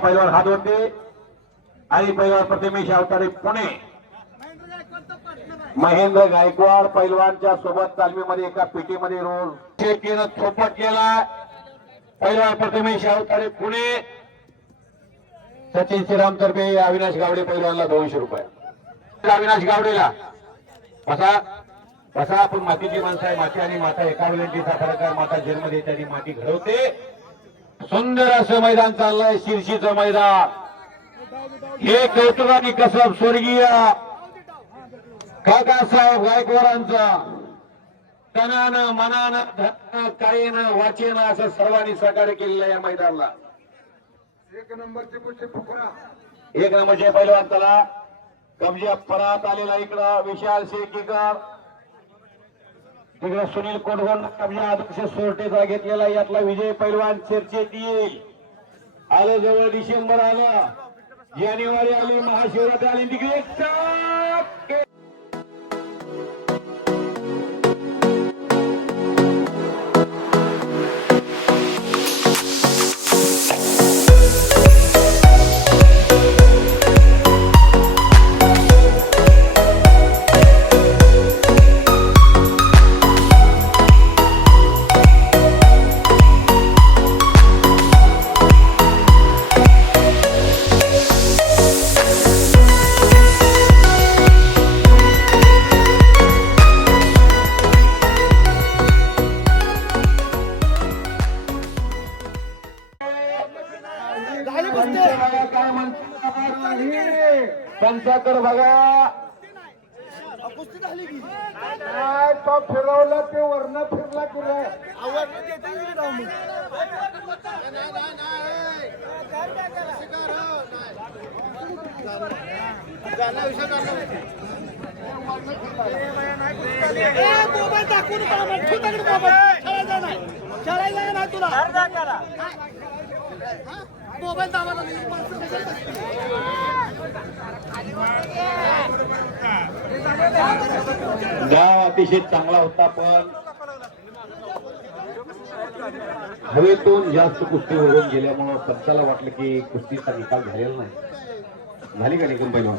पहिल्यावर हात होते आणि पहिल्यावर प्रतिमेश अवतारे पुणे. महेंद्र गायकवाड पैलवानच्या सोबत तालमीमध्ये एका पेटीमध्ये रोज शेतीनं थोपट केला. पहिल्यावर प्रतिमेश अवतारे पुणे. सचिन श्रीराम तर्फे अविनाश गावडे पैलवानला दोनशे रुपये. अविनाश गावडेला. असा असा आपण मातीची माणसं आहे माती आणि माता एका वेळेची फरक आहे माता जन्म देते आणि माती घडवते. सुंदर असं मैदान चाललंय शिर्षीचं मैदान. हे कौतुकाने कसब स्वर्गीय काकासाहेब गायकवाडांचा तनानं मनानं धनानं कायेनं वाचेनं असं सर्वांनी सहकार्य केलेलं या मैदानाला. एक नंबरचे फुकरा. एक नंबरचे पहिलवान त्याला कमजे परत आलेला इकडं विशाल शेकीकर तिकडे सुनील कोटगोंड कमजा आदर्श सोरटेचा घेतलेला यातला विजय पैलवान चर्चेत येईल. आलं जवळ डिसेंबर आलं. जानेवारी आली महाशिवरात्री आली तिकडे पंचाकर बघा. काय तो फिरवला ते वरण फिरला तुला मोबाईल दाखवून मोबाईल. शाळेला नाही तुला. मोबाईल दाबाला गाव अतिशय चांगला होता पण हवेतून जास्त कुस्ती ओढून गेल्यामुळं पंचाला वाटलं की कुस्तीचा निकाल झालेला नाही. झाली का निकम पहिला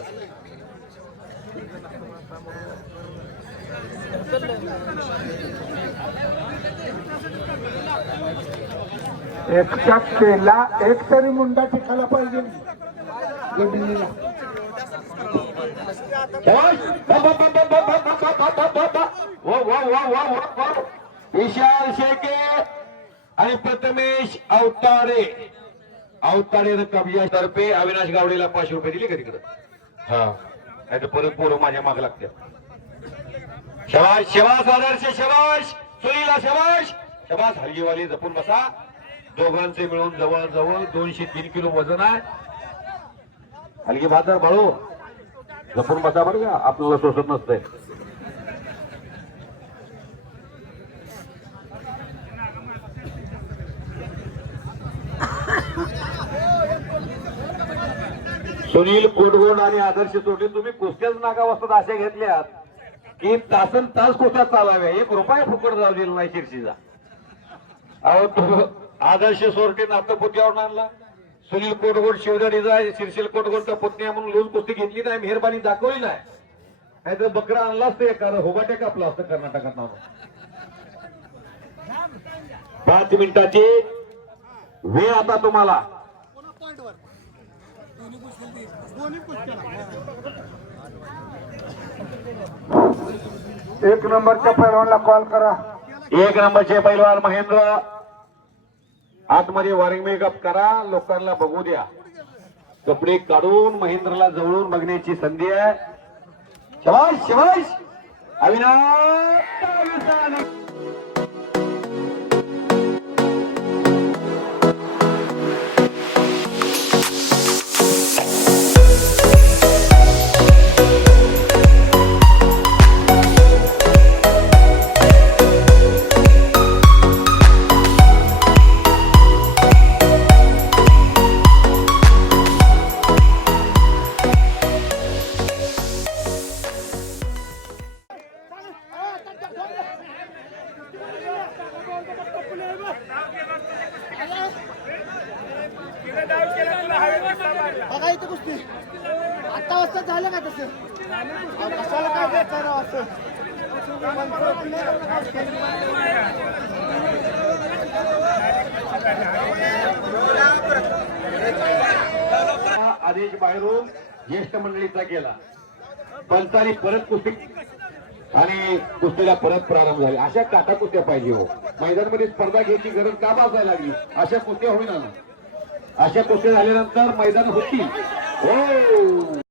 एकच्या केला. एक तरी मुंडा टिकायला पाहिजे. विशाल शेके आणि प्रथमेश अवतारे. अवतारे रक्कम तर्फे अविनाश गावडेला पाचशे रुपये दिले कधी कधी हा. नाही तर परत पोरं माझ्या माग लागते शबाश शबाश आदर्श शबाश सुनीला शबाश शबाश हलगीवाली जपून बसा. दोघांचे मिळून जवळ जवळ दोनशे तीन किलो वजन आहे. हलगी बाजार भाऊ. जपून बसा बरं का आपल्याला सोसत नसतंय. सुनील कोटगोंड आणि आदर्श चोटे तुम्ही कुस्त्याच नागा वाजतात अशा घेतल्यात की तासन तास कुस्त्यात चालाव्या एक रुपया फुकट जाऊ दिला नाही शिरशीचा. अहो आदर्श सोरटे नातपुत्यावर आणला. सुनील कोटगोड शिवदारीचा शिरशील कोटगोडचा पुतण्या म्हणून लूज कुस्ती घेतली नाही मेहरबानी दाखवली नाही. नाही तर बकरा आणला असतं एखादं होबाटे कापला असतं कर्नाटकात नाव. पाच मिनिटाची वेळ आता तुम्हाला. एक नंबरच्या पैलवानला कॉल करा. एक नंबरचे पैलवान महेंद्र आतमध्ये वॉरिंग मेकअप करा. लोकांना बघू द्या. कपडे काढून महेंद्रला जवळून बघण्याची संधी आहे. शबाश शबाश! अविनाश! आता वाजता झालं का तसं? कशाला काय देता राव असं? हा आदेश बाहेरून ज्येष्ठ मंडळीचा केला पंचाली परत कुस्ती आणि कुस्तीला परत प्रारंभ झाले. अशा काटा कुस्त्या पाहिजे हो. मैदानमध्ये स्पर्धा घ्यायची गरज का भासायला लागली? अशा कुस्त्या होईना अशा कुस्त्या झाल्यानंतर मैदान होतील. हो